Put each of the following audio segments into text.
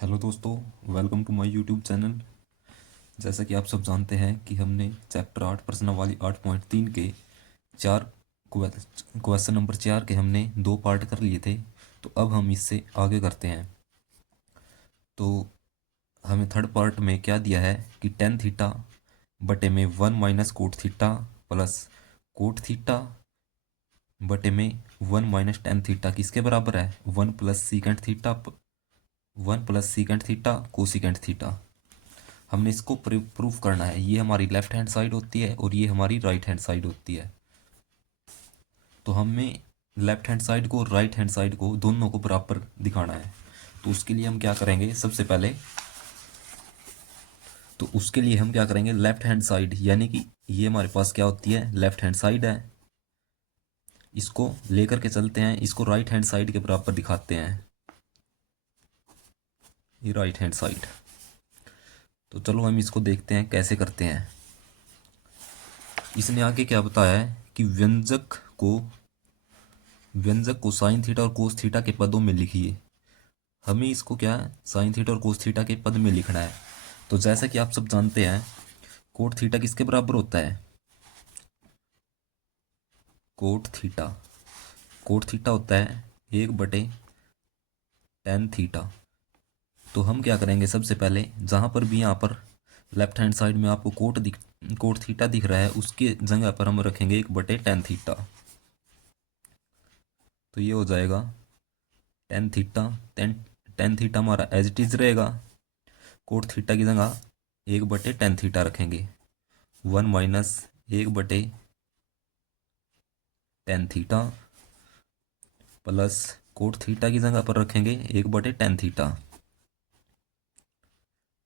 Hello दोस्तों, welcome to my YouTube channel. जैसा कि आप सब जानते हैं कि हमने चैप्टर 8 प्रश्नावली 8.3 के चार क्वेश्चन नंबर 4 के हमने दो पार्ट कर लिए थे। तो अब हम इससे आगे करते हैं। तो हमें थर्ड पार्ट में क्या दिया है कि टेन थीटा बटे में 1 - cot theta plus cot theta बटे में 1 - टेन थीटा किसके बराबर है? 1 + सीकेंट थीटा कोसिकेंट थीटा। हमने इसको प्रूफ करना है। ये हमारी लेफ्ट हैंड साइड होती है और ये हमारी राइट हैंड साइड होती है। तो हमें लेफ्ट हैंड साइड को और राइट हैंड साइड को दोनों को बराबर दिखाना है। तो उसके लिए हम क्या करेंगे? सबसे पहले तो उसके लिए हम क्या करेंगे, लेफ्ट हैंड साइड यानी कि ये हमारे पास क्या होती है, लेफ्ट हैंड साइड है। इसको लेकर के चलते हैं, इसको राइट हैंड साइड के बराबर दिखाते हैं। ये राइट हैंड साइड। तो चलो हम इसको देखते हैं कैसे करते हैं। इसने आगे क्या बताया है कि व्यंजक को साइन थीटा और कोस थीटा के पदों में लिखिए। हमें इसको क्या है, साइन थीटा और कोस थीटा के पद में लिखना है। तो जैसा कि आप सब जानते हैं, कोट थीटा किसके बराबर होता है? कोट थीटा कोट थीटा होता है 1/tan थीटा। तो हम क्या करेंगे, सबसे पहले जहां पर भी यहाँ पर लेफ्ट हैंड साइड में आपको कोट थीटा दिख रहा है, उसके जगह पर हम रखेंगे 1/tan थीटा। तो ये हो जाएगा tan थीटा। tan थीटा हमारा एज इट इज रहेगा। कोट थीटा की जगह 1/tan थीटा रखेंगे। 1 - 1/tan theta plus cot theta की जगह पर रखेंगे 1/tan थीटा।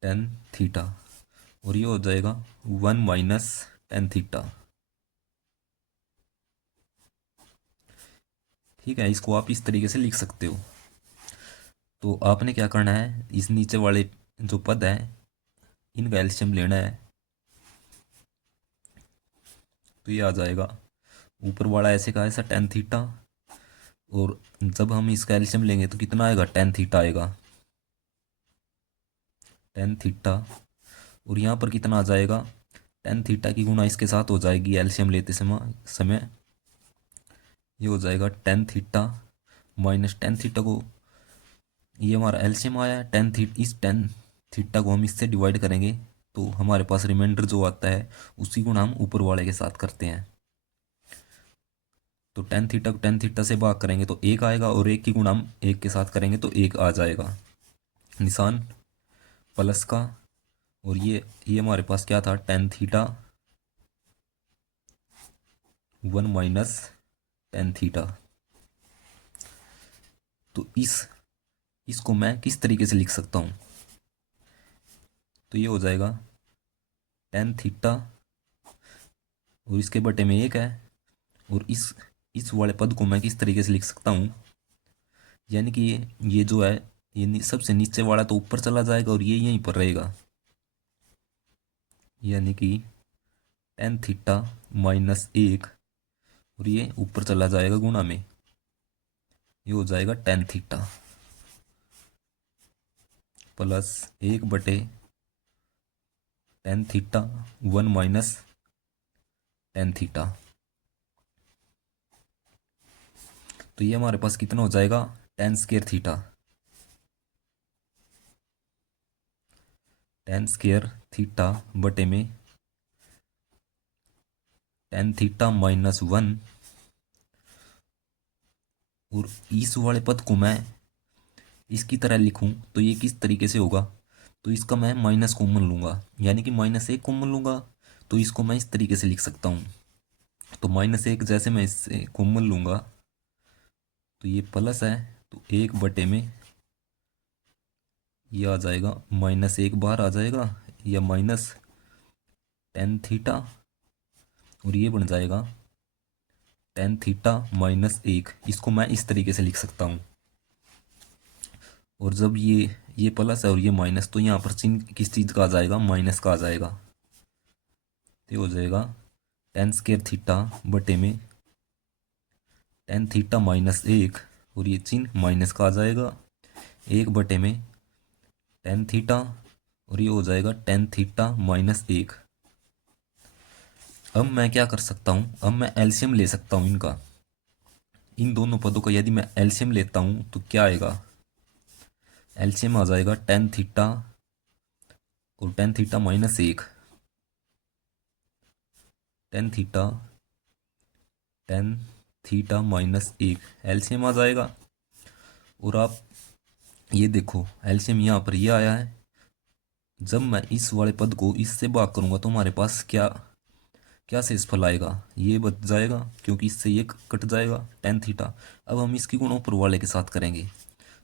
टेन थीटा और ये हो जाएगा 1 - tan थीटा। ठीक है, इसको आप इस तरीके से लिख सकते हो। तो आपने क्या करना है, इस नीचे वाले जो पद है इनका एलसीएम लेना है। तो ये आ जाएगा ऊपर वाला ऐसे का ऐसा tan थीटा, और जब हम इसका एलसीएम लेंगे तो कितना आएगा, tan थीटा आएगा। tan थीटा और यहाँ पर कितना आ जाएगा, tan थीटा की गुणा इसके साथ हो जाएगी एलसीएम लेते समय। ये हो जाएगा tan थीटा - tan थीटा को, ये हमारा एलसीएम आया है। इस tan थीटा को हम इससे डिवाइड करेंगे तो हमारे पास रिमाइंडर जो आता है उसी गुणा हम ऊपर वाले के साथ करते हैं। तो tan थीटा को tan थीटा से भाग करेंगे तो एक आएगा, और एक की गुणा हम एक के साथ करेंगे तो एक आ जाएगा। निशान प्लस का, और ये हमारे पास क्या था, tan थीटा 1 - tan थीटा। तो इसको मैं किस तरीके से लिख सकता हूँ? तो ये हो जाएगा tan थीटा और इसके बटे में एक है, और इस वाले पद को मैं किस तरीके से लिख सकता हूँ, यानी कि ये जो है, ये सबसे नीचे वाला तो ऊपर चला जाएगा और ये यहीं पर रहेगा। यानी कि tan थीटा - 1, और ये ऊपर चला जाएगा गुणा में। ये हो जाएगा tan theta plus 1/tan theta 1 - tan theta. तो ये हमारे पास कितना हो जाएगा, tan² थीटा। tan² थीटा बटे में tan थीटा - 1, और इस वाले पद को मैं इसकी तरह लिखूं तो ये किस तरीके से होगा, तो इसका मैं माइनस कॉमन लूंगा, यानी कि -1 कॉमन लूंगा। तो इसको मैं इस तरीके से लिख सकता हूँ। तो -1 जैसे मैं इससे कॉमन लूंगा तो ये प्लस है, तो 1/में ये आ जाएगा -1 बाहर आ जाएगा, या -tan थीटा, और ये बन जाएगा tan थीटा - 1। इसको मैं इस तरीके से लिख सकता हूँ। और जब ये प्लस है और ये माइनस, तो यहाँ पर चिन्ह किस चीज़ का आ जाएगा, माइनस का आ जाएगा। तो ये हो जाएगा tan² थीटा बटे में tan थीटा - 1, और ये चिन्ह माइनस का आ जाएगा 1/में टेन थीटा और ये हो जाएगा टेन थीटा माइनस एक। अब मैं क्या कर सकता हूँ, अब मैं एलसीएम ले सकता हूँ इनका, इन दोनों पदों का यदि मैं एलसीएम लेता हूँ तो क्या आएगा, एलसीएम आ जाएगा टेन थीटा और टेन थीटा माइनस एक, tan theta, tan theta minus एक एलसीएम आ जाएगा। और आप ये देखो एलसीएम यहाँ पर ये आया है, जब मैं इस वाले पद को इससे भाग करूँगा तो हमारे पास क्या क्या शेषफल आएगा, ये बच जाएगा क्योंकि इससे ये कट जाएगा टेन थीटा। अब हम इसकी गुणा ऊपर वाले के साथ करेंगे,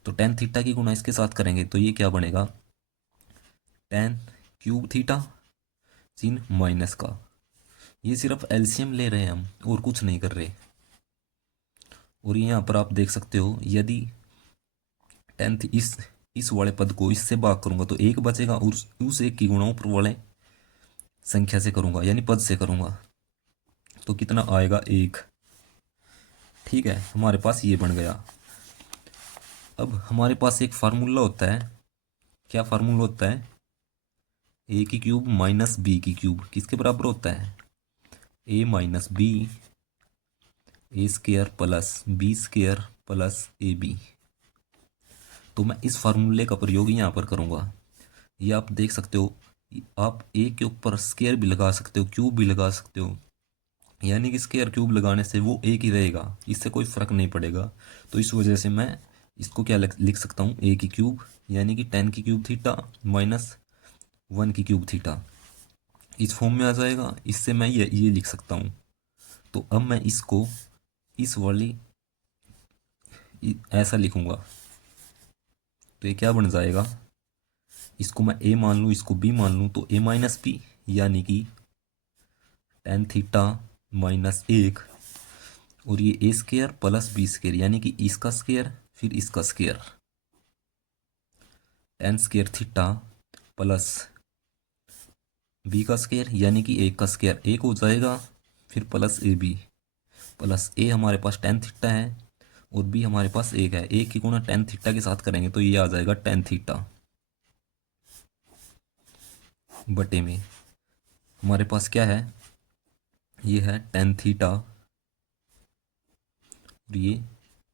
तो टेन थीटा की गुणा इसके साथ करेंगे तो ये क्या बनेगा, टेन क्यूब थीटा चिन्ह माइनस का। ये सिर्फ एलसीएम ले रहे हैं हम और कुछ नहीं कर रहे। और यहाँ पर आप देख सकते हो यदि टेंथ इस वाले पद को इससे भाग करूंगा तो एक बचेगा और उस एक की गुणा ऊपर वाले संख्या से करूंगा यानी पद से करूंगा तो कितना आएगा एक। ठीक है, हमारे पास ये बन गया। अब हमारे पास एक फार्मूला होता है, क्या फार्मूला होता है, ए की क्यूब माइनस बी की क्यूब किसके बराबर होता है, A minus B A square plus B square plus A B. तो मैं इस फार्मूले का प्रयोग यहाँ पर करूँगा। ये आप देख सकते हो, आप ए के ऊपर स्क्वायर भी लगा सकते हो, क्यूब भी लगा सकते हो, यानी कि स्क्वायर क्यूब लगाने से वो एक ही रहेगा, इससे कोई फर्क नहीं पड़ेगा। तो इस वजह से मैं इसको क्या लिख सकता हूँ, ए की क्यूब यानी कि टेन की क्यूब थीटा माइनस वन की क्यूब थीटा इस फॉर्म में आ जाएगा। इससे मैं ये लिख सकता हूँ। तो अब मैं इसको इस वाली ऐसा लिखूंगा तो ये क्या बन जाएगा, इसको मैं ए मान लूँ इसको बी मान लूँ तो ए माइनस बी यानी कि टेन थीटा माइनस एक और ये A square plus B square यानी कि इसका स्क्र फिर इसका square, tan square theta plus B का स्क्र यानी कि एक का स्क्र एक हो जाएगा, फिर plus A B plus A हमारे पास टेन थीटा है और बी हमारे पास एक है, एक की गुणा टेन थीटा के साथ करेंगे तो ये आ जाएगा टेन थीटा बटे में हमारे पास क्या है, ये है टेन थीटा और ये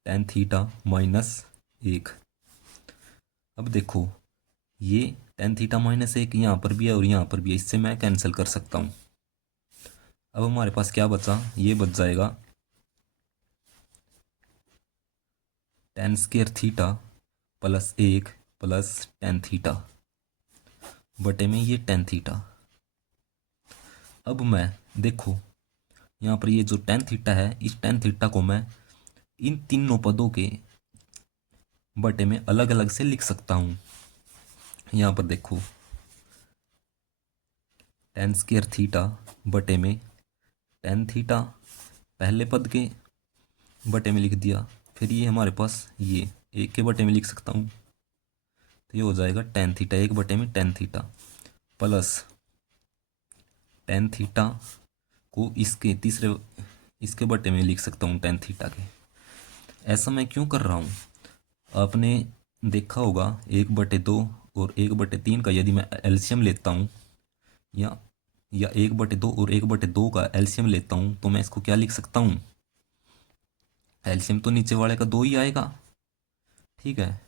टेन थीटा माइनस एक। अब देखो ये टेन थीटा माइनस एक यहाँ पर भी है और यहाँ पर भी है, इससे मैं कैंसिल कर सकता हूँ। अब हमारे पास क्या बचा, ये बच जाएगा टेन स्क्वायर थीटा प्लस एक प्लस टेन थीटा बटे में ये टेन थीटा। अब मैं देखो यहाँ पर ये जो टेन थीटा है, इस टेन थीटा को मैं इन तीनों पदों के बटे में अलग अलग से लिख सकता हूँ। यहाँ पर देखो टेन स्क्वायर थीटा बटे में टेन थीटा पहले पद के बटे में लिख दिया, फिर ये हमारे पास ये एक के बटे में लिख सकता हूँ तो ये हो जाएगा टेन थीटा एक बटे में tan theta plus tan theta को इसके तीसरे इसके बटे में लिख सकता हूँ टेन थीटा के। ऐसा मैं क्यों कर रहा हूँ, आपने देखा होगा एक बटे दो और एक बटे तीन का यदि मैं एलसीएम लेता हूँ या एक बटे दो और एक बटे दो का एलसीएम लेता हूँ तो मैं इसको क्या लिख सकता हूँ, एलसीएम तो नीचे वाले का दो ही आएगा। ठीक है,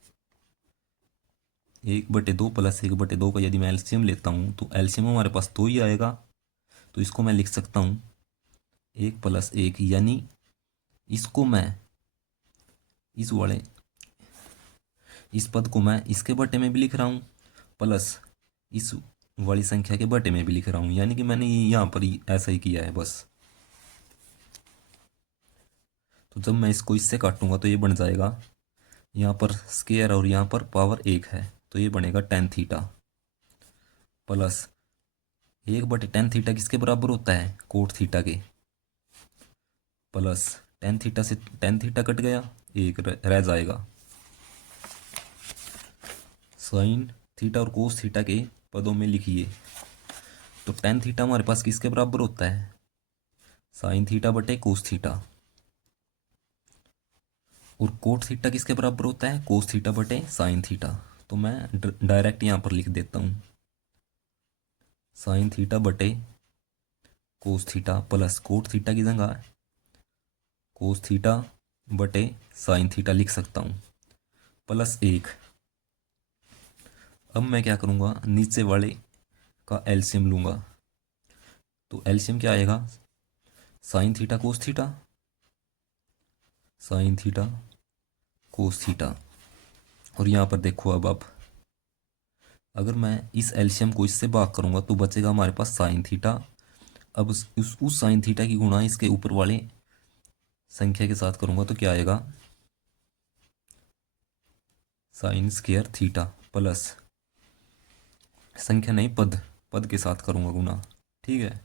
एक बटे दो प्लस एक बटे दो का यदि मैं एलसीएम लेता हूँ तो एलसीएम हमारे पास दो ही आएगा। तो इसको मैं लिख सकता हूँ एक प्लस एक, यानी इसको मैं इस वाले इस पद को मैं इसके बटे में भी लिख रहा हूँ प्लस इस वाली संख्या के बटे में भी लिख रहा हूँ, यानी कि मैंने यहाँ पर ऐसा ही किया है बस। तो जब मैं इसको इससे काटूंगा तो ये बन जाएगा, यहाँ पर स्क्वायर और यहाँ पर पावर एक है तो ये बनेगा टेन थीटा प्लस एक बटे टेन थीटा किसके बराबर होता है, कोट थीटा के, प्लस टेन थीटा से टेन थीटा कट गया एक रह जाएगा, साइन थीटा और कोस थीटा के पदों में लिखिए। तो टेन थीटा हमारे पास किसके बराबर होता है, साइन थीटा बटे कोस थीटा, और कोट थीटा किसके बराबर होता है, कोस थीटा बटे साइन थीटा। तो मैं डायरेक्ट यहाँ पर लिख देता हूँ साइन थीटा बटे cos theta plus cot theta की जगह कोस थीटा बटे साइन थीटा लिख सकता हूँ प्लस 1। अब मैं क्या करूँगा, नीचे वाले का एलसीएम लूँगा। तो एलसीएम क्या आएगा, sine theta cos theta, sine theta cos theta. और यहाँ पर देखो अब आप अगर मैं इस एलसीएम को इससे भाग करूँगा तो बचेगा हमारे पास साइन थीटा। अब उस साइन थीटा की गुणा इसके ऊपर वाले संख्या के साथ करूँगा तो क्या आएगा, साइन स्क्वायर थीटा प्लस संख्या नहीं पद, पद के साथ करूँगा गुणा। ठीक है,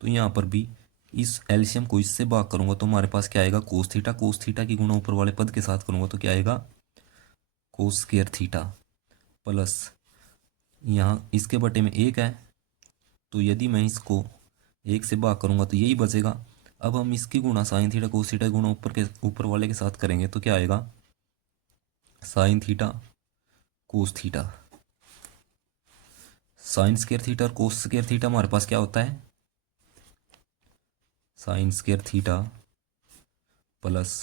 तो यहाँ पर भी इस एलसीएम को इससे भाग करूँगा तो हमारे पास क्या आएगा, कोस थीटा की गुणा ऊपर वाले पद के साथ करूँगा तो क्या आएगा, कोस स्क्वायर थीटा प्लस यहाँ इसके बटे में 1 है, तो यदि मैं इसको 1 से भाग करूँगा तो यही बचेगा। अब हम इसकी गुणा साइन थीटा कोस थीटा गुणा ऊपर वाले के साथ करेंगे तो क्या आएगा, sine theta cos theta. Sine square theta और कोस स्क्वायर थीटा हमारे पास क्या होता है, sine square theta plus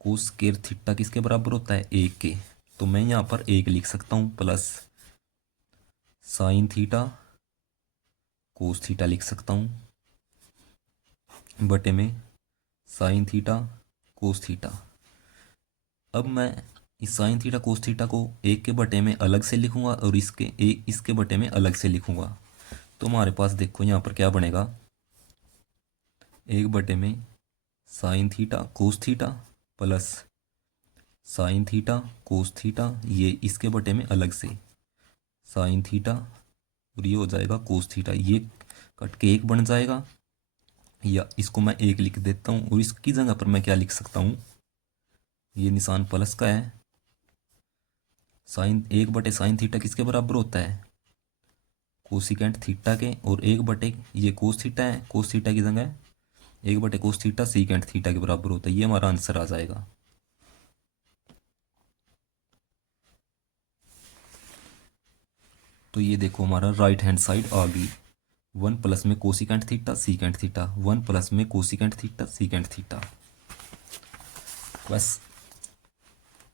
cos square theta किसके बराबर होता है, 1 के। तो मैं यहाँ पर 1 लिख सकता हूँ plus sine theta cos theta लिख सकता हूँ बटे में साइन थीटा कोस थीटा। अब मैं इस साइन थीटा कोस थीटा को 1 के बटे में अलग से लिखूंगा और इसके बटे में अलग से लिखूंगा। तो हमारे पास देखो यहाँ पर क्या बनेगा, 1 बटे में sine theta cos theta plus sine theta cos theta, ये इसके बटे में अलग से साइन थीटा और ये हो जाएगा कोस थीटा, ये कट के 1 बन जाएगा। या इसको मैं 1 लिख देता हूँ और इसकी जगह पर मैं क्या लिख सकता हूँ, ये निशान प्लस का है। साइन 1 बटे साइन थीटा किसके बराबर होता है, कोसिकेंट थीटा के, और 1 बटे ये कोस थीटा है, कोस थीटा की जगह 1 बटे कोस थीटा सीकेंट थीटा के बराबर होता है। ये हमारा आंसर आ जाएगा। तो ये देखो हमारा राइट हैंड साइड आ गई, 1 प्लस में cosecant theta secant theta, 1 plus में कोसिकेंट थीटा सीकेंट थीटा। बस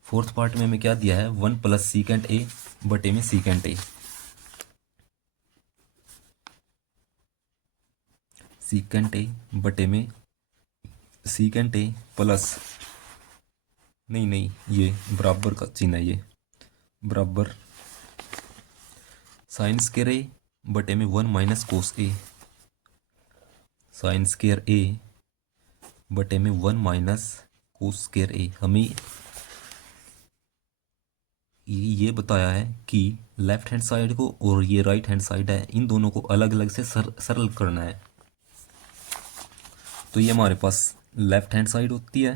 फोर्थ पार्ट में हमें क्या दिया है, 1 प्लस सीकेंट ए बटे में सीकेंट ए, सीकेंट ए बटे में सीकेंट ए प्लस नहीं ये बराबर का चिन्ह है, ये बराबर साइन स्क्वायर ए बटे में 1 माइनस कोस ए, साइन स्क्वायर ए बटे में 1 माइनस कोस स्क्वायर ए। हमें ये बताया है कि लेफ्ट हैंड साइड को और ये राइट हैंड साइड है, इन दोनों को अलग अलग से सरल करना है। तो ये हमारे पास लेफ्ट हैंड साइड होती है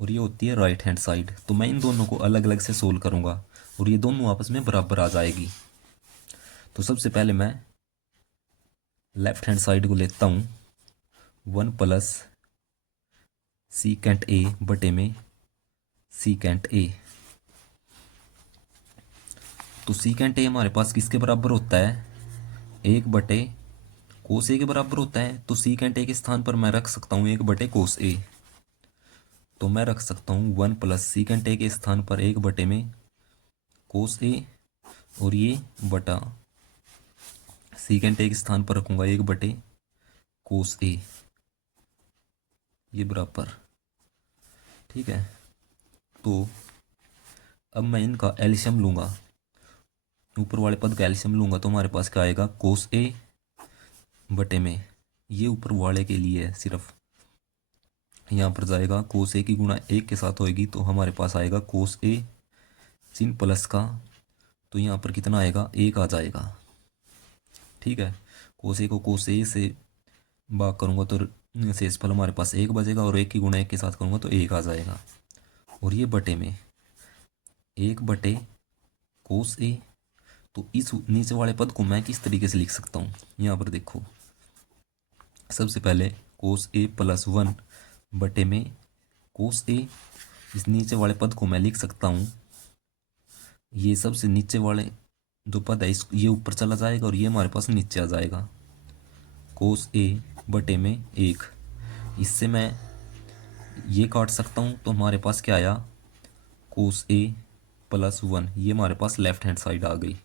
और ये होती है राइट हैंड साइड। तो मैं इन दोनों को अलग अलग से सोल्व करूँगा और ये दोनों आपस में बराबर आ जाएगी। तो सबसे पहले मैं लेफ्ट हैंड साइड को लेता हूँ, 1 प्लस सीकेंट ए बटे में सीकेंट ए। तो सीकेंट ए हमारे पास किसके बराबर होता है, 1 बटे कोस ए के बराबर होता है। तो सीकेंट ए के स्थान पर मैं रख सकता हूँ 1 बटे कोस ए। तो मैं रख सकता हूँ 1 प्लस सीकेंट ए के स्थान पर 1 बटे में कोस ए, और ये बटा सीकेंट ए के स्थान पर रखूँगा 1 बटे कोस ए, ये बराबर। ठीक है, तो अब मैं इनका एलसीएम लूँगा, ऊपर वाले पद का एलसीएम लूँगा तो हमारे पास क्या आएगा, कोस ए बटे में, ये ऊपर वाले के लिए है सिर्फ, यहाँ पर जाएगा कोस ए की गुणा 1 के साथ होएगी तो हमारे पास आएगा कोस ए चिन्ह प्लस का, तो यहाँ पर कितना आएगा, 1 आ जाएगा। ठीक है, कोस ए को कोस ए से भाग करूँगा तो शेषफल हमारे पास 1 बचेगा और 1 की गुणा 1 के साथ करूँगा तो 1 आ जाएगा। और ये बटे में 1 बटे कोस ए, तो इस नीचे वाले पद को मैं किस तरीके से लिख सकता हूँ, यहाँ पर देखो, सबसे पहले कोस ए प्लस 1 बटे में कोस ए, इस नीचे वाले पद को मैं लिख सकता हूँ ये सबसे नीचे वाले जो पद है इस ये ऊपर चला जाएगा और ये हमारे पास नीचे आ जाएगा, कोस ए बटे में 1। इससे मैं ये काट सकता हूँ, तो हमारे पास क्या आया, कोस ए प्लस 1। ये हमारे पास लेफ्ट हैंड साइड आ गई।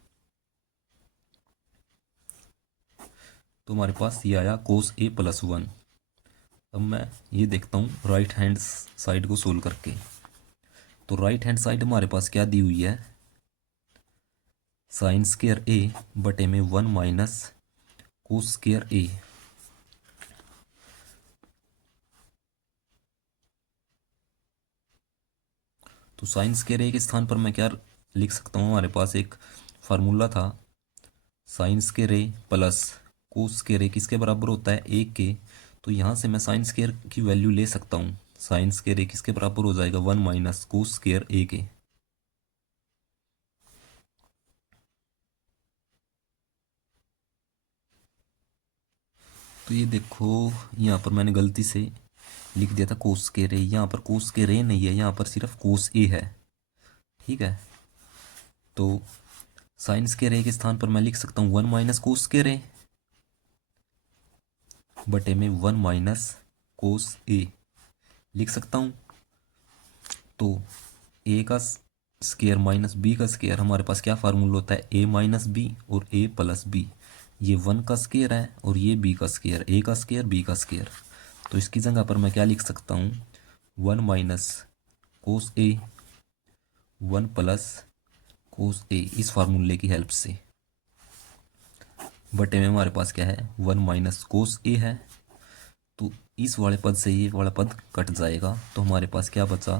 तो हमारे पास ये आया कोस ए प्लस 1। अब मैं ये देखता हूँ राइट हैंड साइड को सोल्व करके। तो राइट हैंड साइड हमारे पास क्या दी हुई है, साइन स्क्वायर ए बटे में 1 माइनस कोस स्क्वायर ए। तो साइन स्क्वायर ए के स्थान पर मैं क्या लिख सकता हूँ, हमारे पास एक फार्मूला था, sign square A plus cos square ए किसके बराबर होता है, 1 के। तो यहाँ से मैं साइन स्क्वायर की वैल्यू ले सकता हूँ। साइन स्क्वायर ए किसके बराबर हो जाएगा, 1 माइनस कोस स्क्वायर ए के। तो ये देखो यहाँ पर मैंने गलती से लिख दिया था कोस स्क्वायर ए, यहाँ पर कोस स्क्वायर ए नहीं है, यहाँ पर सिर्फ कोस ए है। ठीक है, तो साइन स्क्वायर ए के स्थान पर मैं लिख सकता हूँ 1 माइनस कोस स्क्वायर ए बटे में 1 माइनस कोस ए लिख सकता हूँ। तो ए का स्क्वायर माइनस बी का स्क्वायर, हमारे पास क्या फार्मूला होता है, ए माइनस बी और ए प्लस बी। ये 1 का स्क्वायर है और ये बी का स्क्वायर, ए का स्क्वायर बी का स्क्वायर। तो इसकी जगह पर मैं क्या लिख सकता हूँ, 1 माइनस कोस ए 1 प्लस कोस ए, इस फार्मूले की हेल्प से। बटे में हमारे पास क्या है, 1 माइनस कोस ए है। तो इस वाले पद से ये वाला पद कट जाएगा, तो हमारे पास क्या बचा,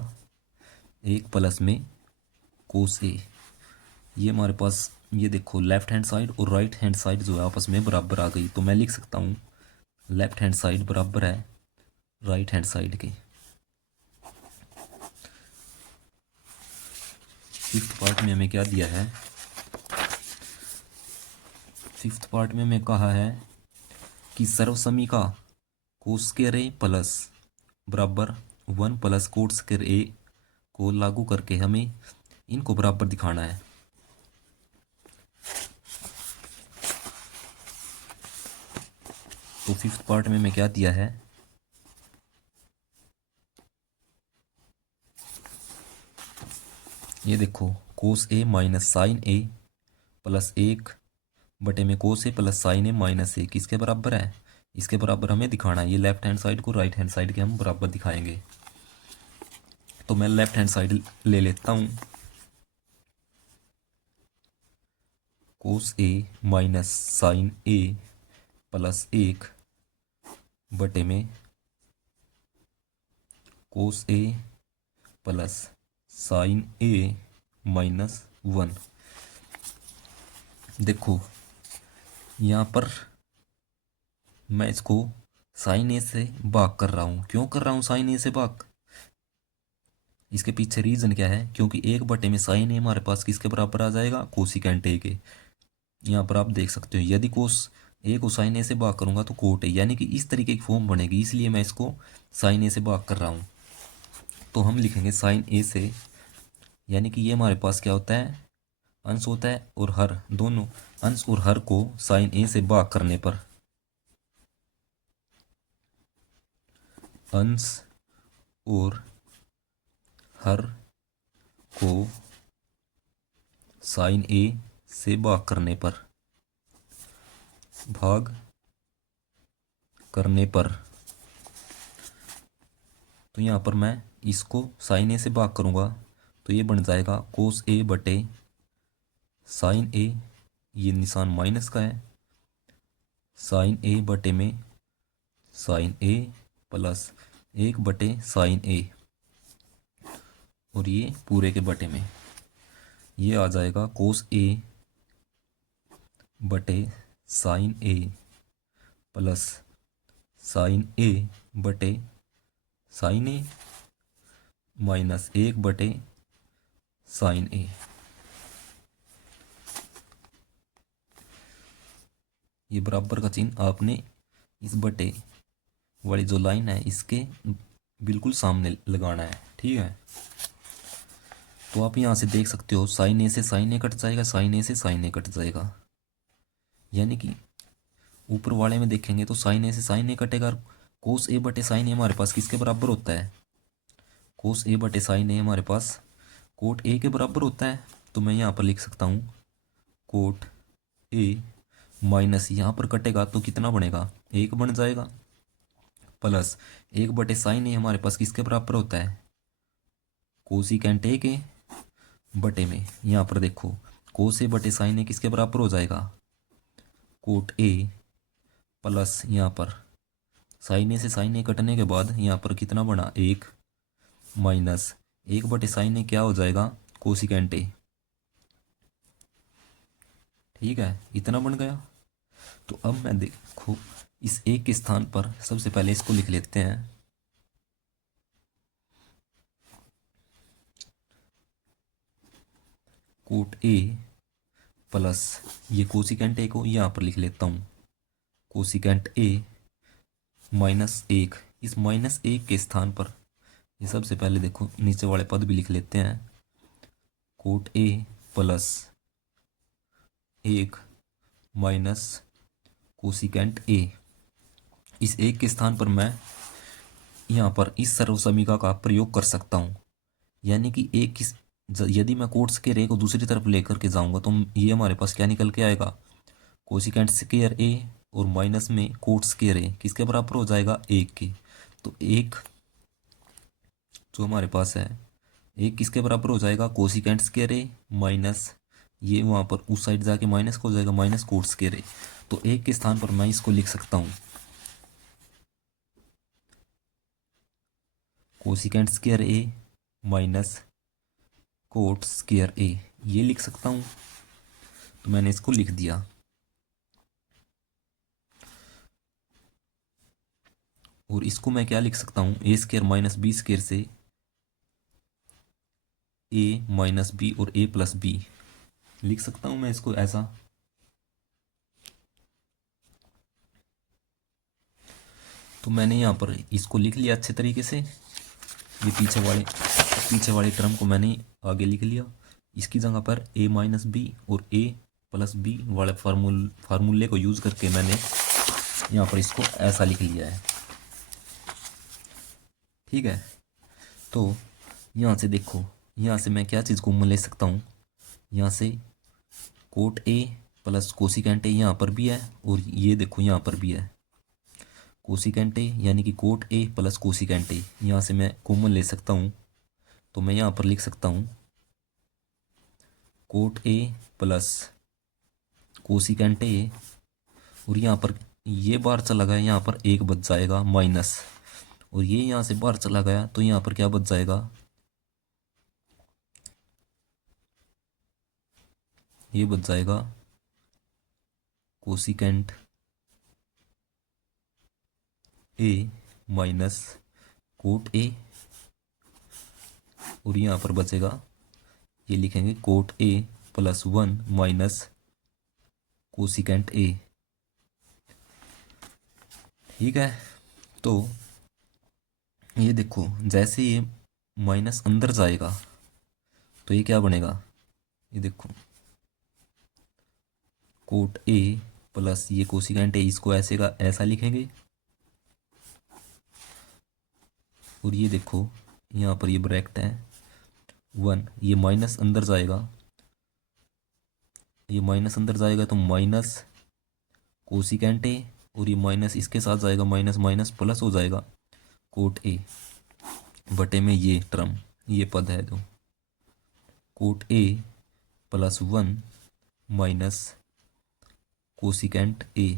1 प्लस में कोस ए। ये हमारे पास ये देखो लेफ्ट हैंड साइड और राइट हैंड साइड जो है आपस में बराबर आ गई। तो मैं लिख सकता हूँ लेफ्ट हैंड साइड बराबर है राइट हैंड साइड के। फिफ्थ पार्ट में हमें क्या दिया है, फिफ्थ पार्ट में हमें कहा है कि सर्वसमीका कोस स्क्वायर ए प्लस बराबर 1 प्लस कोट स्क्वायर ए को लागू करके हमें इनको बराबर दिखाना है। तो फिफ्थ पार्ट में हमें क्या दिया है, ये देखो कोस ए माइनस साइन ए प्लस 1 बटे में कोस A plus sign A minus ए किसके बराबर है, इसके बराबर हमें दिखाना है। ये लेफ्ट हैंड साइड को राइट हैंड साइड के हम बराबर दिखाएंगे। तो मैं लेफ्ट हैंड साइड ले लेता हूँ, कोस ए माइनस साइन ए प्लस 1 बटे में कोस A plus sign A minus 1। देखो यहाँ पर मैं इसको साइन ए से भाग कर रहा हूँ। क्यों कर रहा हूँ साइन ए से भाग, इसके पीछे रीज़न क्या है, क्योंकि 1 बटे में साइन ए हमारे पास किसके बराबर आ जाएगा, कोसिकेंट ए के। यहाँ पर आप देख सकते हो यदि कोस ए को साइन ए से भाग करूँगा तो कोट ए, यानी कि इस तरीके की फॉर्म बनेगी, इसलिए मैं इसको साइन ए से भाग कर रहा हूँ। तो हम लिखेंगे साइन ए से, यानी कि ये हमारे पास क्या होता है, अंश होता है और हर, दोनों अंश और हर को साइन ए से भाग करने पर अंश और हर को साइन ए से भाग करने पर तो यहाँ पर मैं इसको साइन ए से भाग करूँगा तो ये बन जाएगा कोस ए बटे साइन ए, ये निशान माइनस का है, साइन ए बटे में साइन ए प्लस 1 बटे साइन ए, और ये पूरे के बटे में ये आ जाएगा कोस ए बटे साइन ए प्लस साइन ए बटे साइन ए माइनस 1 बटे साइन ए। ये बराबर का चिन्ह आपने इस बटे वाली जो लाइन है इसके बिल्कुल सामने लगाना है। ठीक है, तो आप यहाँ से देख सकते हो साइन ए से साइन ए कट जाएगा, साइन ए से साइन ए कट जाएगा। यानी कि ऊपर वाले में देखेंगे तो साइन ए से साइन ए कटेगा और कोस ए बटे साइन ए हमारे पास किसके बराबर होता है? कोस ए बटे साइन ए हमारे पास कोट ए के बराबर होता है। तो मैं यहाँ पर लिख सकता हूँ कोट ए माइनस यहाँ पर कटेगा तो कितना बनेगा? एक बन जाएगा, प्लस एक बटे साइन ए हमारे पास किसके बराबर होता है? कोसिकेंट ए के बटे में यहाँ पर देखो कोस ए बटे साइन ए किसके बराबर हो जाएगा? कोट ए प्लस यहाँ पर साइन ए से साइन ए कटने के बाद यहाँ पर कितना बना? एक, माइनस एक बटे साइन ए क्या हो जाएगा? Cosecant A. ठीक है, इतना बन गया। तो अब मैं देखो इस एक के स्थान पर सबसे पहले इसको लिख लेते हैं। कोट ए प्लस ये कोसिकेंट ए को यहाँ पर लिख लेता हूँ कोसिकेंट ए माइनस एक। इस माइनस एक के स्थान पर ये सबसे पहले देखो नीचे वाले पद भी लिख लेते हैं। कोट ए प्लस एक माइनस कोसिकेंट ए। इस एक के स्थान पर मैं यहाँ पर इस सर्वसमीका का प्रयोग कर सकता हूँ। यानी कि एक किस यदि मैं कोट स्क्वायर ए को दूसरी तरफ लेकर के जाऊँगा तो ये हमारे पास क्या निकल के आएगा? कोसिकेंट स्क्वायर ए और माइनस में कोट स्क्वायर ए किसके बराबर हो जाएगा? एक के। तो एक जो हमारे पास है एक किसके बराबर हो जाएगा? कोसिकेंट स्क्वायर ए माइनस ये वहाँ पर उस साइड जाके माइनस को हो जाएगा माइनस कोट स्क्वायर ए। तो एक के स्थान पर मैं इसको लिख सकता हूँ कोसिकेंट स्क्वायर ए माइनस कोट स्क्वायर ए, ये लिख सकता हूँ। तो मैंने इसको लिख दिया। और इसको मैं क्या लिख सकता हूँ? ए स्क्वायर माइनस बी स्क्वायर से ए माइनस बी और ए प्लस बी लिख सकता हूँ मैं इसको ऐसा। तो मैंने यहाँ पर इसको लिख लिया अच्छे तरीके से। ये पीछे वाले टर्म को मैंने आगे लिख लिया। इसकी जगह पर ए माइनस बी और ए प्लस बी वाले फार्मूले को यूज़ करके मैंने यहाँ पर इसको ऐसा लिख लिया है। ठीक है, तो यहाँ से देखो यहाँ से मैं क्या चीज़ कॉमन ले सकता हूँ? यहाँ से कोट ए प्लस कोसिकेंट ए यहाँ पर भी है और ये देखो यहाँ पर भी है कोसिकेंट ए, यानी कि कोट ए प्लस कोसिकेंट ए यहाँ से मैं कॉमन ले सकता हूँ। तो मैं यहाँ पर लिख सकता हूँ cot A plus cosecant A और यहाँ पर ये बार चला गया, यहाँ पर एक बच जाएगा माइनस, और ये यहाँ से बाहर चला गया तो यहाँ पर क्या बच जाएगा? ये बच जाएगा cosecant A minus cot A और यहाँ पर बचेगा ये लिखेंगे cot A plus one minus cosecant A. ठीक है, तो ये देखो जैसे ये माइनस अंदर जाएगा तो ये क्या बनेगा? ये देखो कोट ए प्लस ये कोसिकेंट ए, इसको ऐसे का ऐसा लिखेंगे। और ये देखो यहाँ पर ये ब्रैकेट है वन, ये माइनस अंदर जाएगा, ये माइनस अंदर जाएगा तो माइनस कोसिकेंट ए और ये माइनस इसके साथ जाएगा माइनस माइनस प्लस हो जाएगा कोट ए बटे में ये टर्म ये पद है तो cot A plus one minus cosecant A.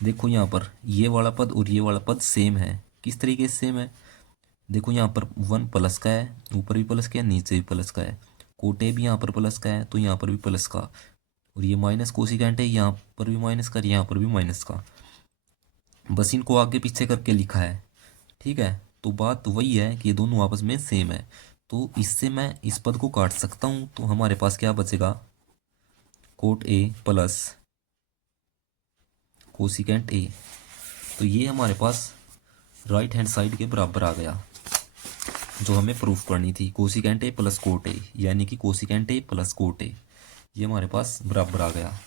देखो यहाँ पर ये वाला पद और ये वाला पद सेम है। किस तरीके से सेम है? देखो यहाँ पर वन प्लस का है, ऊपर भी प्लस का है, नीचे भी प्लस का है। कोट ए भी यहाँ पर प्लस का है तो यहाँ पर भी प्लस का, और ये माइनस कोसिकेंट है यहाँ पर भी माइनस का, यहाँ पर भी माइनस का। बस इनको आगे पीछे करके लिखा है। ठीक है, तो बात वही है कि ये दोनों आपस में सेम है। तो इससे मैं इस पद को काट सकता हूँ। तो हमारे पास क्या बचेगा? कोट ए प्लस कोसिकेंट ए। तो ये हमारे पास राइट हैंड साइड के बराबर आ गया। जो हमें प्रूफ करनी थी, cosecant A plus cot A, यानी कि cosecant A plus cot A, ये हमारे पास बराबर आ गया।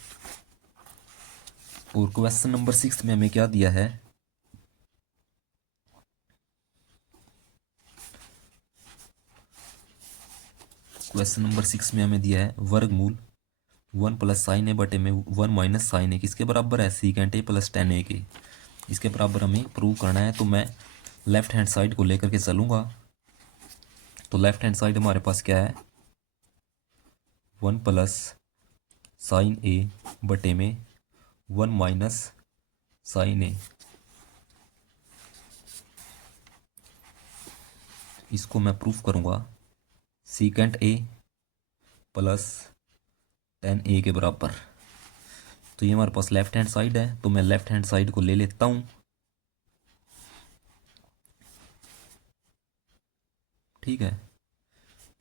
और क्वेश्चन नंबर 6 में हमें क्या दिया है, क्वेश्चन नंबर 6 में हमें दिया है वर्गमूल 1 प्लस साइन ए बटे में 1 माइनस साइन ए किसके बराबर है, सीकेंट ए प्लस टेन ए के। इसके बराबर हमें प्रूव करना है, तो मैं लेफ्ट हैंड साइड को लेकर के चलूँगा। तो लेफ्ट हैंड साइड हमारे पास क्या है, 1 प्लस साइन ए बटे में 1 माइनस साइन ए, इसको मैं प्रूफ करूँगा सीकेंट ए प्लस टेन ए के बराबर। तो ये हमारे पास लेफ्ट हैंड साइड है, तो मैं लेफ्ट हैंड साइड को ले लेता हूँ। ठीक है,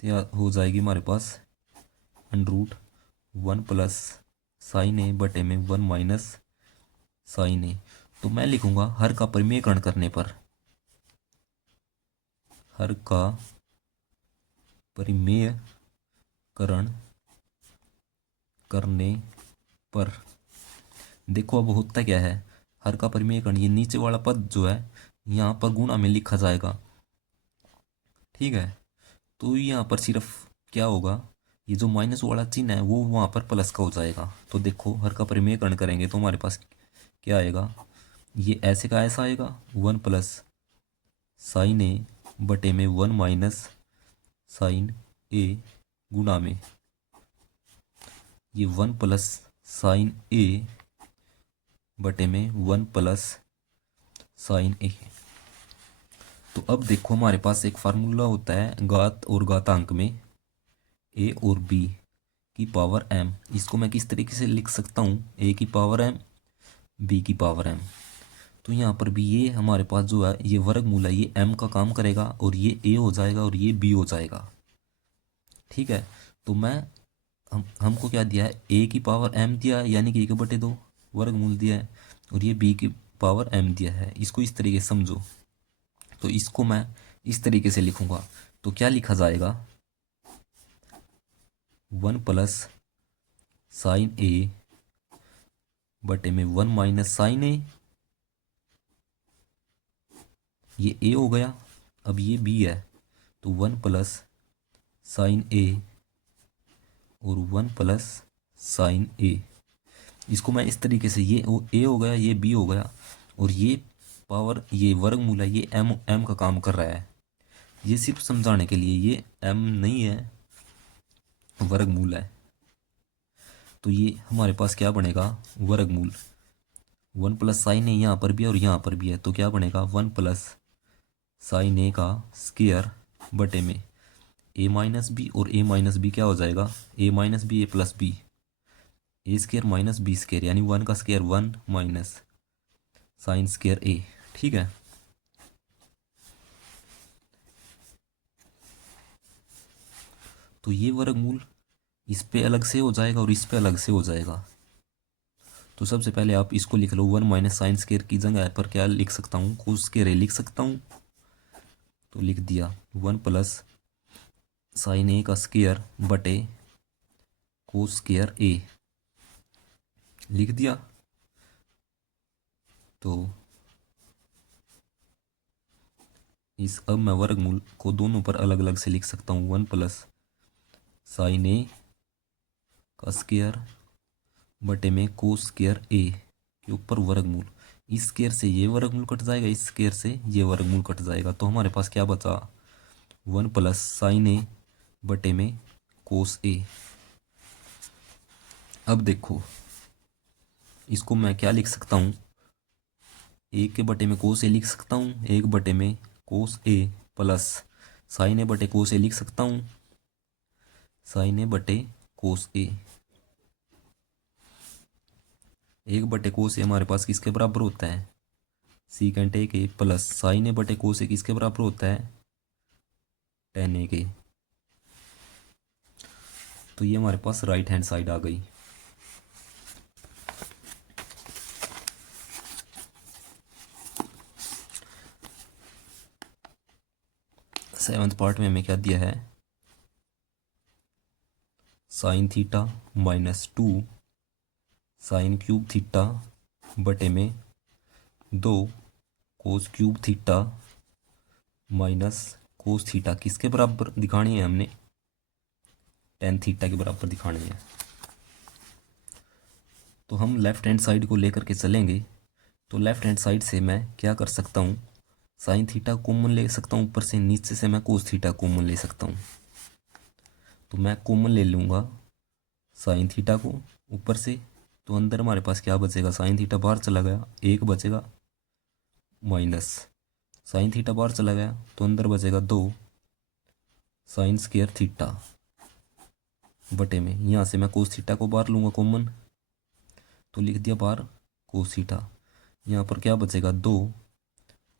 तो यह हो जाएगी हमारे पास अंडर रूट 1 प्लस साइन ए बटे में 1 माइनस साइन ए। तो मैं लिखूंगा हर का परिमेयकरण करने पर, हर का परिमेयकरण करने पर, देखो अब होता क्या है, हर का परिमेयकरण, ये नीचे वाला पद जो है यहाँ पर गुणा में लिखा जाएगा। ठीक है, तो यहाँ पर सिर्फ क्या होगा, ये जो माइनस वाला चिन्ह है वो वहाँ पर प्लस का हो जाएगा। तो देखो हर का परिमेयकरण करेंगे तो हमारे पास क्या आएगा, ये ऐसे का ऐसा आएगा 1 प्लस साइन ए बटे में 1 माइनस साइन ए गुणा में ये 1 प्लस साइन ए बटे में 1 प्लस साइन ए। तो अब देखो हमारे पास एक फार्मूला होता है घात और घातांक में, ए और बी की पावर एम। इसको मैं किस तरीके से लिख सकता हूँ, ए की पावर एम बी की पावर एम। तो यहाँ पर भी ये हमारे पास जो है ये वर्गमूल है, ये एम का काम करेगा और ये ए हो जाएगा और ये बी हो जाएगा। ठीक है, तो मैं हमको क्या दिया है, ए की पावर एम दिया है यानी कि 1/2 वर्गमूल दिया है, और ये बी की पावर एम दिया है। इसको इस तरीके से समझो। तो इसको मैं इस तरीके से लिखूंगा, तो क्या लिखा जाएगा, 1 प्लस साइन ए बटे में 1 माइनस साइन ए, ये ए हो गया। अब ये बी है, तो 1 प्लस साइन ए और 1 प्लस साइन ए। इसको मैं इस तरीके से, ये ए हो गया, ये बी हो गया, और ये पावर, ये वर्गमूल है, ये एम एम का काम कर रहा है। ये सिर्फ समझाने के लिए, ये एम नहीं है, वर्गमूल है। तो ये हमारे पास क्या बनेगा, वर्गमूल 1 प्लस साइन ए यहाँ पर भी है और यहाँ पर भी है, तो क्या बनेगा 1 प्लस साइन ए का स्क्वायर बटे में ए माइनस बी, और ए माइनस बी क्या हो जाएगा, ए माइनस बी ए प्लस बी, ए स्क्वायर माइनस बी स्क्वायर, यानी 1 का स्क्वायर 1 माइनस साइन स्क्वायर ए। ठीक है, तो ये वर्गमूल इस पे अलग से हो जाएगा और इस पे अलग से हो जाएगा। तो सबसे पहले आप इसको लिख लो, 1 माइनस साइन स्क्वायर की जगह पर क्या लिख सकता हूँ, कोस स्क्वायर ए लिख सकता हूँ। तो लिख दिया 1 प्लस साइन ए का स्क्वायर बटे कोस स्क्वायर ए, लिख दिया। तो इस, अब मैं वर्गमूल को दोनों पर अलग अलग से लिख सकता हूँ, 1 प्लस साइन ए का स्क्वायर बटे में कोस स्क्वायर ए के ऊपर वर्गमूल। इस स्क्वायर से ये वर्गमूल कट जाएगा, इस स्क्वायर से ये वर्गमूल कट जाएगा, तो हमारे पास क्या बचा, 1 प्लस साइन ए बटे में कोस ए। अब देखो इसको मैं क्या लिख सकता हूँ, 1 के बटे में कोस ए लिख सकता हूँ, 1 बटे में कोस ए प्लस साइन ए बटे कोस ए लिख सकता हूँ, साइन ए बटे कोस ए। 1 बटे कोस ए हमारे पास किसके बराबर होता है, सीकेंट ए के, प्लस साइन ए बटे कोस ए किसके बराबर होता है, टेन ए के। तो ये हमारे पास राइट हैंड साइड आ गई। सेवन्थ पार्ट में हमें क्या दिया है, sine theta minus 2 sine cube theta बटे में 2 cos cube theta minus cos theta किसके बराबर दिखानी है, हमने टेन थीटा के बराबर दिखानी है। तो हम लेफ्ट हैंड साइड को लेकर के चलेंगे। तो लेफ्ट हैंड साइड से मैं क्या कर सकता हूँ, साइन थीटा कॉमन ले सकता हूँ ऊपर से, नीचे से मैं कोस थीटा कॉमन ले सकता हूँ। तो मैं कॉमन ले लूँगा साइन थीटा को ऊपर से, तो अंदर हमारे पास क्या बचेगा, साइन थीटा बाहर चला गया, एक बचेगा माइनस साइन थीटा बाहर चला गया, तो अंदर बचेगा 2 साइन स्क्वायर थीटा बटे में, यहाँ से मैं कोस थीटा को बाहर लूँगा कॉमन, तो लिख दिया बाहर कोस थीटा। यहाँ पर क्या बचेगा 2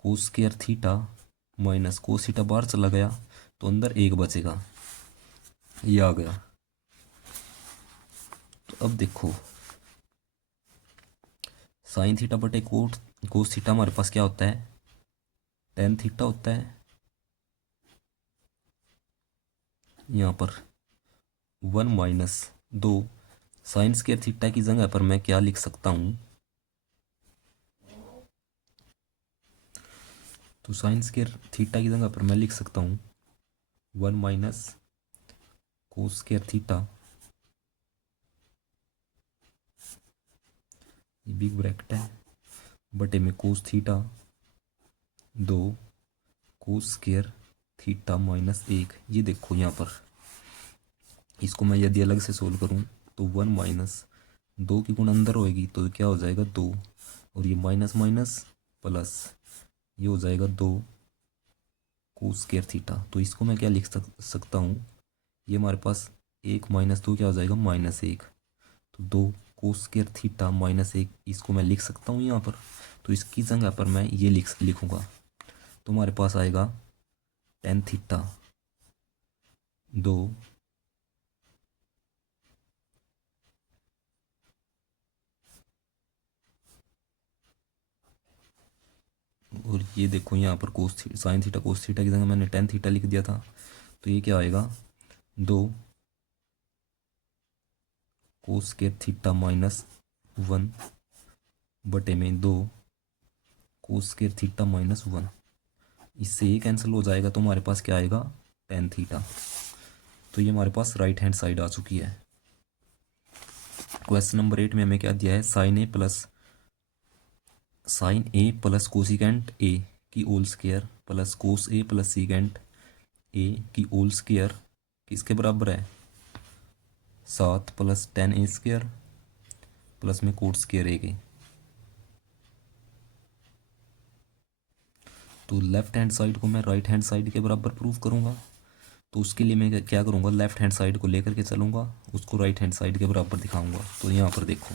cos square theta minus cos theta बाहर चला गया, तो अंदर एक बचेगा, ये आ गया। तो अब देखो साइन थीटा बटे कोस थीटा हमारे पास क्या होता है, टेन थीटा होता है। यहाँ पर 1 माइनस 2 साइन स्क्वायर थीटा की जगह पर मैं क्या लिख सकता हूँ, तो साइन स्क्वायर थीटा की जगह पर मैं लिख सकता हूँ 1 माइनस कोस स्क्वायर थीटा, ये बिग ब्रैकेट है, बटे में cos theta 2 cos square theta minus 1। ये देखो यहाँ पर इसको मैं यदि अलग से सोल्व करूँ तो 1 माइनस 2 की गुण अंदर होएगी तो क्या हो जाएगा 2, और ये माइनस माइनस प्लस, ये हो जाएगा 2 कोस स्क्वायर थीटा। तो इसको मैं क्या लिख सकता हूँ, ये हमारे पास 1 माइनस 2 क्या हो जाएगा -1, तो 2 कोस स्क्वायर थीटा -1 इसको मैं लिख सकता हूँ यहाँ पर। तो इसकी जगह पर मैं ये लिखूँगा, तो हमारे पास आएगा टेन थीटा 2 और ये देखो यहाँ पर साइन थीटा कोस थीटा की जगह मैंने टेन थीटा लिख दिया था, तो ये क्या आएगा 2 कोस स्क्वायर थीटा -1 बटे में 2 कोस स्क्वायर थीटा -1, इससे ये कैंसिल हो जाएगा, तो हमारे पास क्या आएगा टेन थीटा। तो ये हमारे पास राइट हैंड साइड आ चुकी है। क्वेश्चन नंबर 8 में हमें क्या दिया है, sine A plus cosecant A की whole square plus cos A plus secant A की होल स्क्वायर किसके बराबर है, 7 प्लस 10a² प्लस में कोट स्क्वायर ए के। तो लेफ्ट हैंड साइड को मैं राइट हैंड साइड के बराबर प्रूव करूँगा, तो उसके लिए मैं क्या करूँगा, लेफ्ट हैंड साइड को लेकर के चलूँगा, उसको राइट हैंड साइड के बराबर दिखाऊँगा। तो यहाँ पर देखो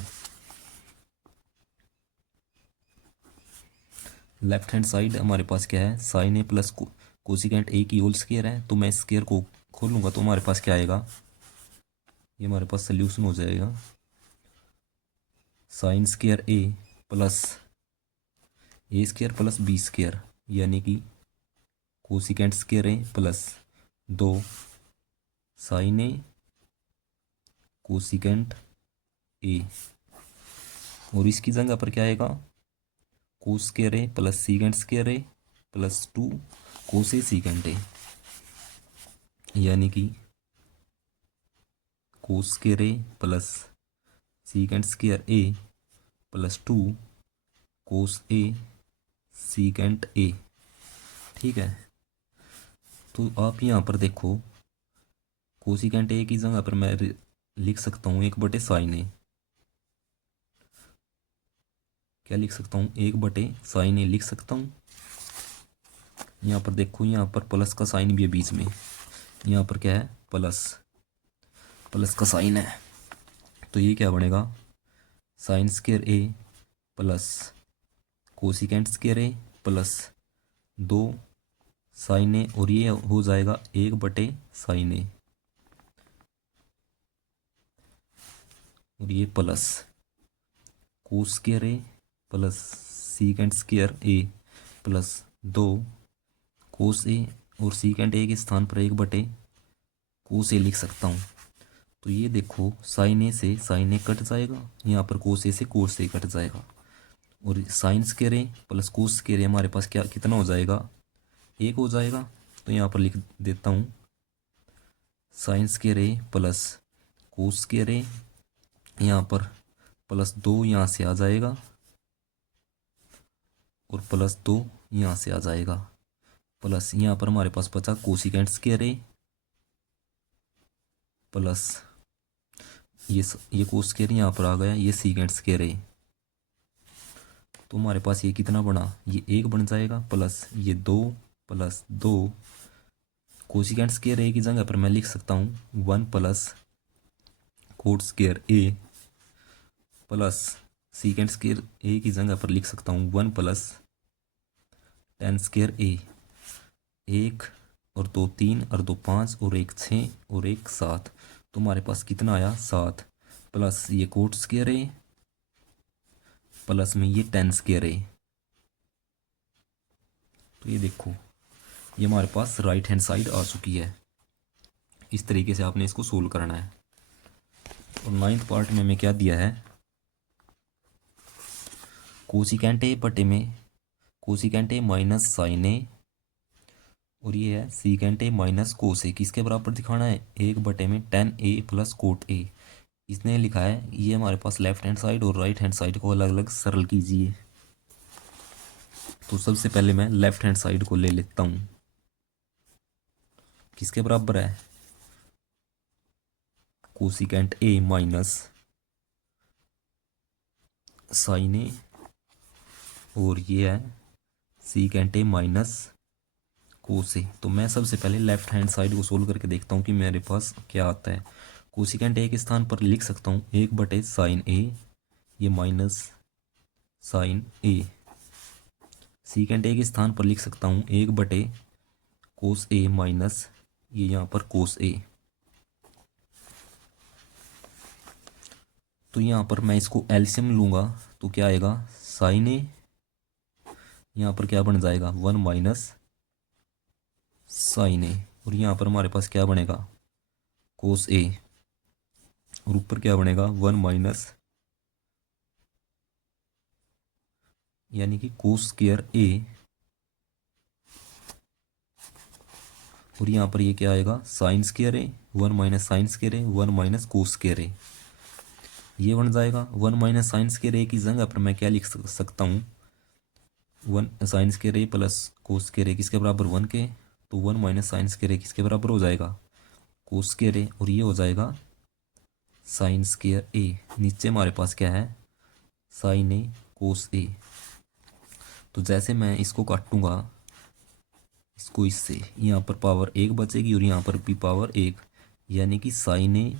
लेफ्ट हैंड साइड हमारे पास क्या है, sine A plus cosecant A की होल स्क्वायर है, तो मैं स्क्वायर को खोलूँगा तो हमारे पास क्या आएगा, ये हमारे पास सोल्यूशन हो जाएगा sine square A plus B square, यानी कि cosecant square A plus 2 sine A cosecant A, और इसकी जगह पर क्या आएगा cos square A plus secant square A plus 2 cos A secant A, यानी कि cos square A plus secant square A plus 2 cos A secant A. ठीक है, तो आप यहाँ पर देखो कोसिकेंट ए की जगह पर मैं लिख सकता हूँ 1/sin ए, क्या लिख सकता हूँ 1/sin ए लिख सकता हूँ। यहाँ पर देखो यहाँ पर प्लस का साइन भी है बीच में, यहाँ पर क्या है प्लस का साइन है, तो ये क्या बनेगा sign square A plus cosecant square A plus 2 sine ए, और ये हो जाएगा 1/sin ए, और ये plus cos square A plus secant square A plus 2 cos ए और सीकेंट ए के स्थान पर 1 बटे कोस ए लिख सकता हूँ। तो ये देखो साइन ए से साइन ए कट जाएगा, यहाँ पर कोस ए से कोस ए कट जाएगा, और sign square A plus cos square ए हमारे पास क्या कितना हो जाएगा, 1 हो जाएगा। तो यहाँ पर लिख देता हूँ sign square A plus cos square ए, यहाँ पर प्लस 2 यहाँ से आ जाएगा और प्लस 2 यहाँ से आ जाएगा, प्लस यहाँ पर हमारे पास बचा कोसिकेंट स्क्वायर ए प्लस ये कोस स्क्वायर यहाँ पर आ गया, ये सीकेंट स्क्वायर ए। तो हमारे पास ये कितना बना, ये 1 बन जाएगा, प्लस ये 2 प्लस 2 कोसिकेंट स्क्वायर ए की जगह पर मैं लिख सकता हूँ 1 plus coat square A plus secant square ए की जगह पर लिख सकता हूँ 1 प्लस टेन स्क्वायर ए। 1 और 2 3 और 2 5 और 1 6 और 1 7। तो हमारे पास कितना आया 7, प्लस ये कोट स्क्वायर ए प्लस में ये टेन स्क्वायर ए। तो ये देखो ये हमारे पास राइट हैंड साइड आ चुकी है। इस तरीके से आपने इसको सोल्व करना है। और 9th पार्ट में क्या दिया है, कोसिकेंट ए बटे में कोसिकेंट ए माइनस साइन ए, और ये है सीकेंट ए माइनस कोस ए, किसके बराबर दिखाना है, 1 बटे में ten A plus cot A. इसने लिखा है ये हमारे पास लेफ्ट हैंड साइड और राइट हैंड साइड को अलग अलग सरल कीजिए। तो सबसे पहले मैं लेफ्ट हैंड साइड को ले लेता हूँ, किसके बराबर है, कोसिकेंट ए माइनस साइन ए, और ये है सीकेंट ए माइनस कोस ए। तो मैं सबसे पहले लेफ्ट हैंड साइड को सोल्व करके देखता हूँ कि मेरे पास क्या आता है। कोसिकेंट ए के स्थान पर लिख सकता हूँ 1 बटे साइन ए, ये minus sine A. Secant A के स्थान पर लिख सकता हूँ 1 बटे कोस ए माइनस ये यहाँ पर कोस ए। तो यहाँ पर मैं इसको एलसीएम लूँगा तो क्या आएगा, साइन ए यहाँ पर क्या बन जाएगा 1 माइनस साइन ए, और यहाँ पर हमारे पास क्या बनेगा कोस ए, और ऊपर क्या बनेगा 1 माइनस यानी कि कोस स्क्वायर ए, और यहाँ पर ये क्या आएगा साइन स्क्वायर ए, 1 माइनस साइन स्क्वायर ए, 1 माइनस कोस स्क्वायर ए, ये बन जाएगा। 1 माइनस साइन स्क्वायर ए की जगह पर मैं क्या लिख सकता हूँ, 1 sign square A plus cos square ए किसके बराबर 1 के, तो 1 माइनस साइन स्क्वायर ए किसके बराबर हो जाएगा कोस स्क्वायर ए, और ये हो जाएगा साइन स्क्वायर ए। नीचे हमारे पास क्या है साइन ए कोस ए। तो जैसे मैं इसको काटूंगा इसको इससे, यहाँ पर पावर 1 बचेगी और यहाँ पर भी पावर 1, यानी कि साइन ए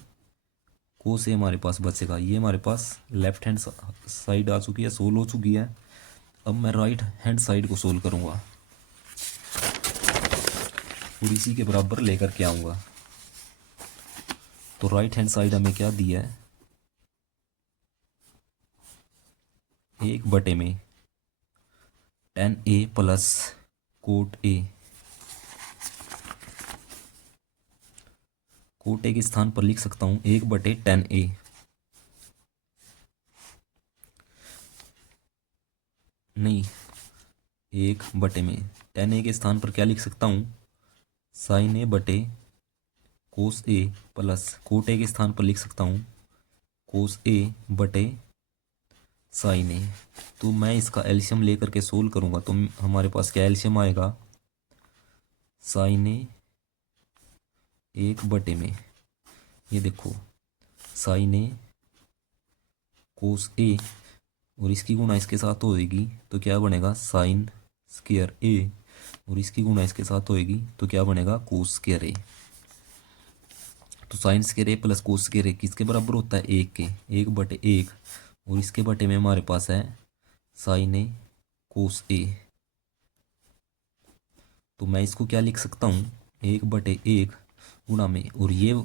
कोस ए हमारे पास बचेगा। ये हमारे पास लेफ्ट हैंड साइड आ चुकी है, सोल्व हो चुकी है। अब मैं राइट हैंड साइड को सोल्व करूँगा और इसी के बराबर लेकर के आऊँगा। तो राइट हैंड साइड हमें क्या दिया है, 1 बटे में ten A plus cot A. Cot A के स्थान पर लिख सकता हूँ 1 बटे टेन ए, नहीं 1 बटे में टेन ए के स्थान पर क्या लिख सकता हूँ साइन ए बटे कोस ए, प्लस कोट ए के स्थान पर लिख सकता हूँ कोस ए बटे साइन ए। तो मैं इसका एलसीएम लेकर के सोल्व करूँगा तो हमारे पास क्या एलसीएम आएगा, साइन ए 1 बटे में ये देखो साइन ए कोस ए, और इसकी गुणा इसके साथ होएगी तो क्या बनेगा साइन स्क्वायर ए, और इसकी गुणा इसके साथ होएगी तो क्या बनेगा कोस स्क्वायर ए। तो sign square A plus cos square ए किसके बराबर होता है 1 के, 1 बटे 1, और इसके बटे में हमारे पास है साइन ए कोस ए। तो मैं इसको क्या लिख सकता हूँ 1 बटे 1 गुणा में, और ये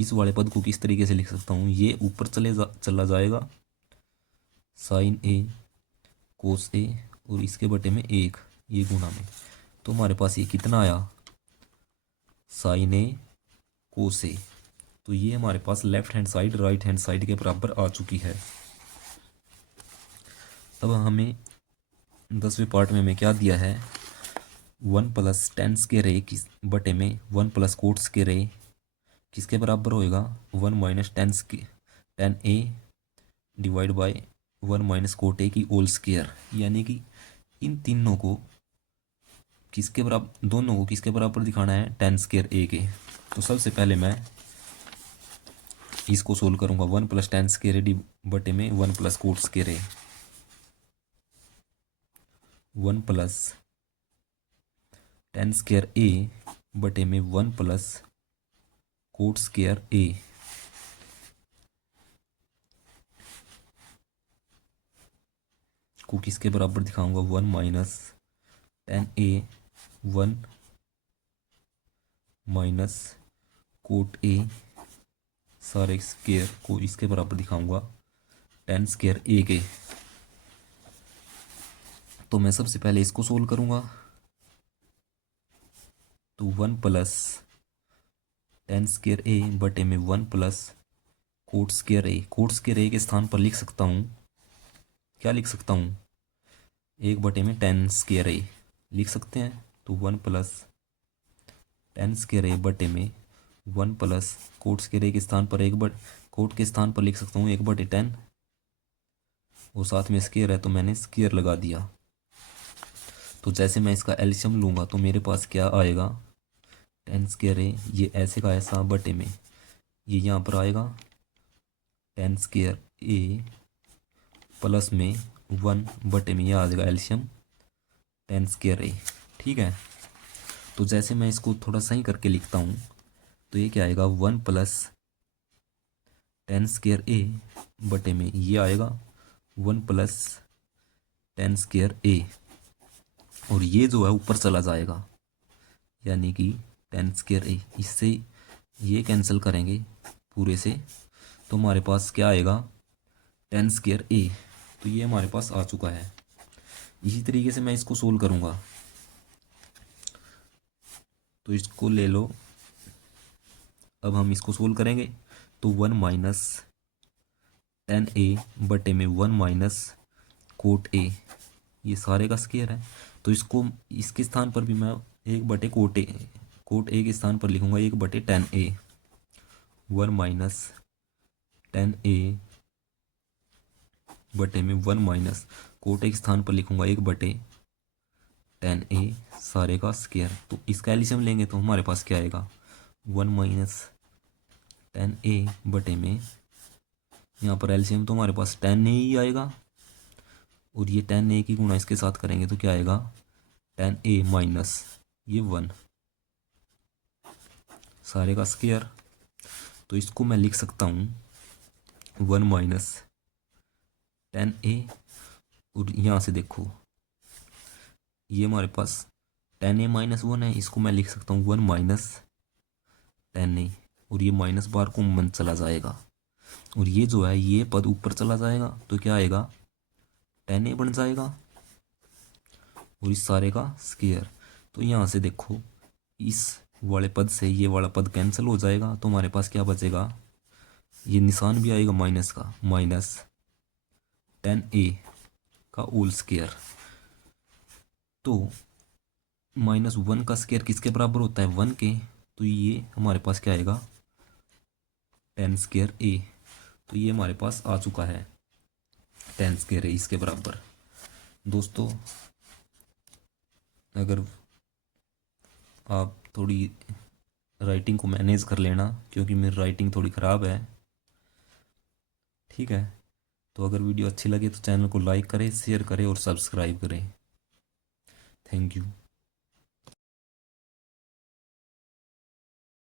इस वाले पद को किस तरीके से लिख सकता हूँ, ये ऊपर चला जाएगा साइन ए कोस ए, और इसके बटे में 1 ये गुणा में। तो हमारे पास ये कितना आया साइन ए कोस ए। तो ये हमारे पास left hand side right hand side के बराबर आ चुकी है। तब हमें 10वें पार्ट में हमें क्या दिया है, 1 + tan स्क्वायर ए किस बटे में 1 + कोट स्क्वायर ए किसके बराबर होएगा, 1 - tan A divide by 1 - cot A की होल स्क्वायर। यानी कि इन तीनों को किसके बराबर, दोनों को किसके बराबर दिखाना है, tan स्क्वायर ए के। तो सबसे पहले मैं इसको सोल्व करूंगा, 1 + tan स्क्वायर ए बटे में 1 + कोट स्क्वायर ए। 1 + tan स्क्वायर ए बटे में 1 + कोट स्क्वायर ए को किसके बराबर दिखाऊंगा, 1 - tan ए 1 - कोट ए सारे स्क्वायर को इसके बराबर दिखाऊंगा tan स्क्वायर ए के। तो मैं सबसे पहले इसको सोल्व करूंगा। तो 1 + tan स्क्वायर ए बटे में 1 + coat square A. Coat square A के स्थान पर लिख सकता हूँ, क्या लिख सकता हूँ, 1/tan स्क्वायर ए लिख सकते हैं। तो 1 + tan स्क्वायर ए बटे में 1 + कोट स्क्वायर ए के स्थान पर कोट के स्थान पर लिख सकता हूँ 1/tan, और साथ में स्क्वायर है तो मैंने स्क्वायर लगा दिया। तो जैसे मैं इसका एलसीएम लूँगा तो मेरे पास क्या आएगा, tan स्क्वायर ए ये ऐसे का ऐसा बटे में ये यहाँ पर आएगा tan स्क्वायर ए प्लस में 1 बटे में यह आ जाएगा एलसीएम tan स्क्वायर ए। ठीक है, तो जैसे मैं इसको थोड़ा सही करके लिखता हूँ तो ये क्या आएगा, 1 + tan स्क्वायर ए बटे में ये आएगा 1 + tan स्क्वायर ए, और ये जो है ऊपर चला जाएगा, यानी कि tan स्क्वायर ए, इससे ये कैंसिल करेंगे पूरे से तो हमारे पास क्या आएगा, tan स्क्वायर ए। तो ये हमारे पास आ चुका है। इसी तरीके से मैं इसको सोल्व करूँगा। तो इसको ले लो, अब हम इसको सोल्व करेंगे। तो 1 - tan ए बटे में 1 - कोट ए, ये सारे का स्क्वायर है। तो इसको इसके स्थान पर भी मैं 1/कोट ए के स्थान पर लिखूंगा 1/tan ए। 1 - tan ए बटे में 1 - कोट ए के स्थान पर लिखूंगा 1/tan ए सारे का स्क्वायर। तो इसका एलसीएम लेंगे तो हमारे पास क्या आएगा, 1 - tan ए बटे में, यहाँ पर एलसीएम तो हमारे पास tan ए ही आएगा, और ये tan ए की गुणा इसके साथ करेंगे तो क्या आएगा, tan ए माइनस ये 1 सारे का स्क्वायर। तो इसको मैं लिख सकता हूँ 1 - tan ए, और यहाँ से देखो ये हमारे पास tan ए -1 है, इसको मैं लिख सकता हूँ 1 - tan ए, और ये माइनस बार को मन चला जाएगा, और ये जो है ये पद ऊपर चला जाएगा तो क्या आएगा, tan ए बन जाएगा, और इस सारे का स्क्वायर। तो यहाँ से देखो इस वाले पद से ये वाला पद कैंसिल हो जाएगा, तो हमारे पास क्या बचेगा, ये निशान भी आएगा माइनस का, -tan ए का होल स्क्वायर। तो -1 का स्क्वायर किसके बराबर होता है, 1 के। तो ये हमारे पास क्या आएगा, tan स्क्वायर ए। तो ये हमारे पास आ चुका है tan स्क्वायर ए इसके बराबर। दोस्तों अगर आप थोड़ी राइटिंग को मैनेज कर लेना, क्योंकि मेरी राइटिंग थोड़ी ख़राब है, ठीक है। तो अगर वीडियो अच्छी लगे तो चैनल को लाइक करें, शेयर करें और सब्सक्राइब करें। Thank you.